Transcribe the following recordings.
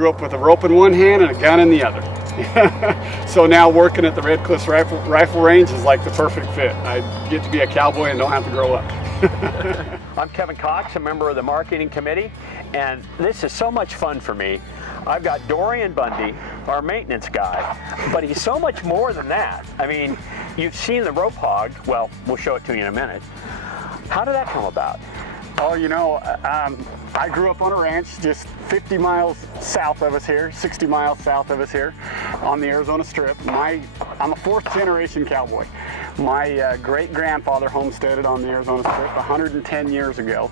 grew up with a rope in one hand and a gun in the other. So now working at the Red Cliffs Rifle Range is like the perfect fit. I get to be a cowboy and don't have to grow up. I'm Kevin Cox, a member of the marketing committee, and this is so much fun for me. I've got Dorian Bundy, our maintenance guy, but he's so much more than that. I mean, you've seen the rope hog. Well, we'll show it to you in a minute. How did that come about? Oh, you know, I grew up on a ranch just 50 miles south of us here, 60 miles south of us here on the Arizona Strip. I'm a fourth generation cowboy. My great-grandfather homesteaded on the Arizona Strip 110 years ago,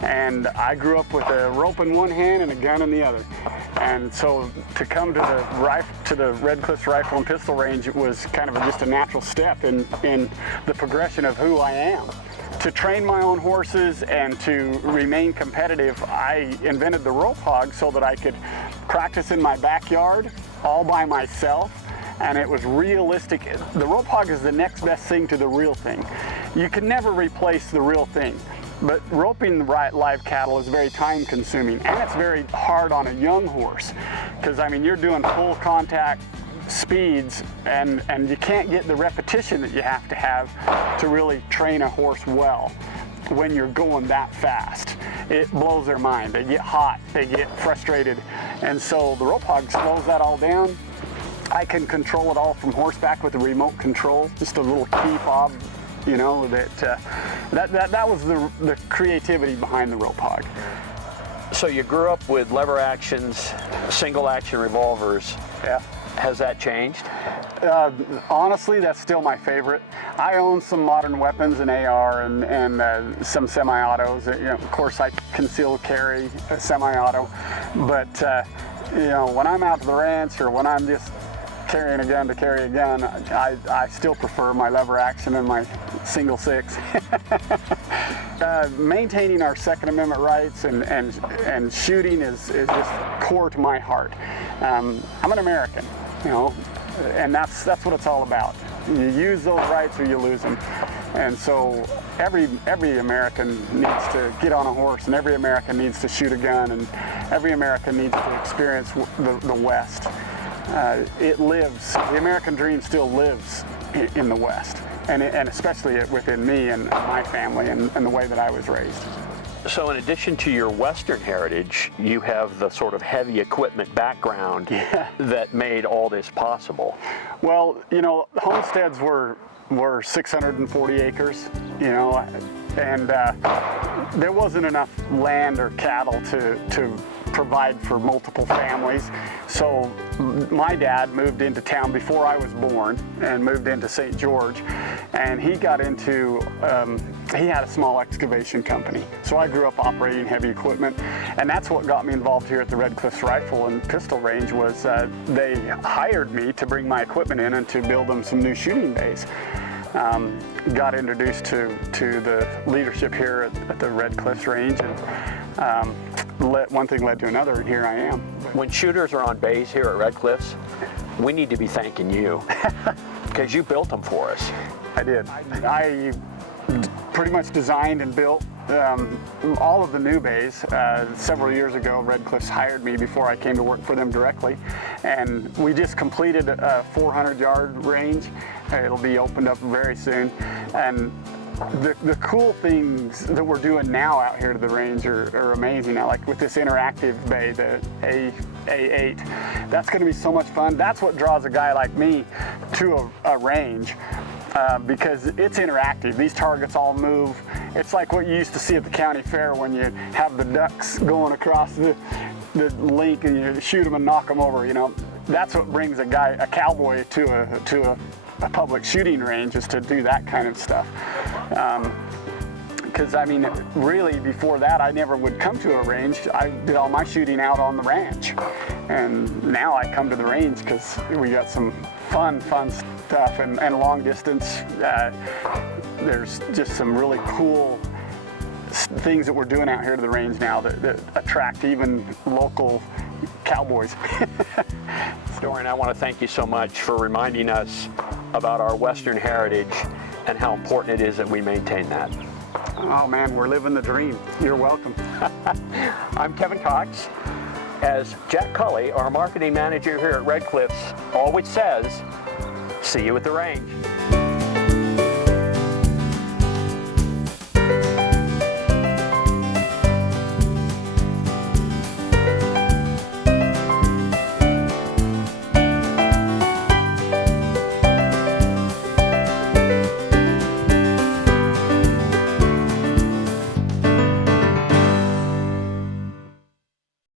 and I grew up with a rope in one hand and a gun in the other. And so to come to the Red Cliffs Rifle and Pistol Range, it was kind of just a natural step in the progression of who I am. To train my own horses and to remain competitive, I invented the rope hog so that I could practice in my backyard all by myself, and it was realistic. The rope hog is the next best thing to the real thing. You can never replace the real thing, but roping live cattle is very time consuming, and it's very hard on a young horse, because I mean, you're doing full contact speeds, and you can't get the repetition that you have to really train a horse well when you're going that fast. It blows their mind. They get hot, they get frustrated, and so the rope hog slows that all down. I can control it all from horseback with a remote control, just a little key fob, you know, that was the creativity behind the rope hog. So you grew up with lever actions, single action revolvers. Yeah. Has that changed? Honestly, that's still my favorite. I own some modern weapons, an AR and some semi-autos. You know, of course, I conceal carry a semi-auto, but you know, when I'm out to the ranch or when I'm just carrying a gun to carry a gun, I still prefer my lever action and my single six. Maintaining our Second Amendment rights and shooting is just core to my heart. I'm an American, you know, and that's what it's all about. You use those rights or you lose them. And so every American needs to get on a horse, and every American needs to shoot a gun, and every American needs to experience the West. It lives, the American dream still lives in the West, and especially within me and my family and the way that I was raised. So in addition to your Western heritage, you have the sort of heavy equipment background that made all this possible. Well, you know, homesteads were 640 acres, you know, and there wasn't enough land or cattle to provide for multiple families. So my dad moved into town before I was born and moved into St. George, and he got into, he had a small excavation company. So I grew up operating heavy equipment, and that's what got me involved here at the Red Cliffs Rifle and Pistol Range. Was they hired me to bring my equipment in and to build them some new shooting bays. Got introduced to the leadership here at the Red Cliffs Range, and one thing led to another, and here I am. When shooters are on bays here at Red Cliffs, we need to be thanking you because you built them for us. I did. I pretty much designed and built all of the new bays. Several years ago, Red Cliffs hired me before I came to work for them directly, and we just completed a 400-yard range. It'll be opened up very soon, and the cool things that we're doing now out here to the range are amazing. Now, like with this interactive bay, the A8, that's going to be so much fun. That's what draws a guy like me to a range, because it's interactive. These targets all move. It's like what you used to see at the county fair when you have the ducks going across the link and you shoot them and knock them over. You know, that's what brings a cowboy to a public shooting range, is to do that kind of stuff. Because I mean, really before that, I never would come to a range. I did all my shooting out on the ranch, and now I come to the range because we got some fun stuff and long distance. There's just some really cool things that we're doing out here to the range now that attract even local cowboys. Dorian, I want to thank you so much for reminding us about our Western heritage and how important it is that we maintain that. Oh man, we're living the dream. You're welcome. I'm Kevin Cox. as Jack Cully, our marketing manager here at Red Cliffs, always says, see you at the range.